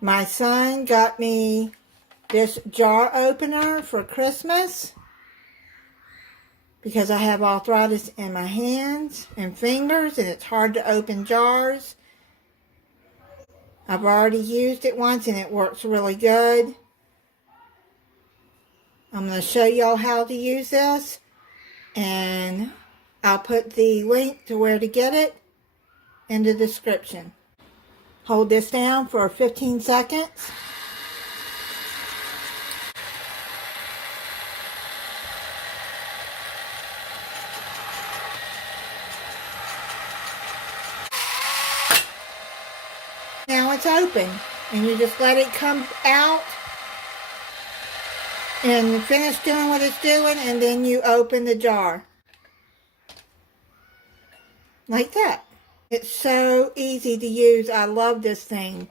My son got me this jar opener for Christmas because I have arthritis in my hands and fingers and it's hard to open jars. I've already used it once and it works really good. I'm going to show y'all how to use this, and I'll put the link to where to get it in the description. Hold this down for 15 seconds. Now it's open, and you just let it come out and finish doing what it's doing, and then you open the jar. Like that. It's so easy to use. I love this thing.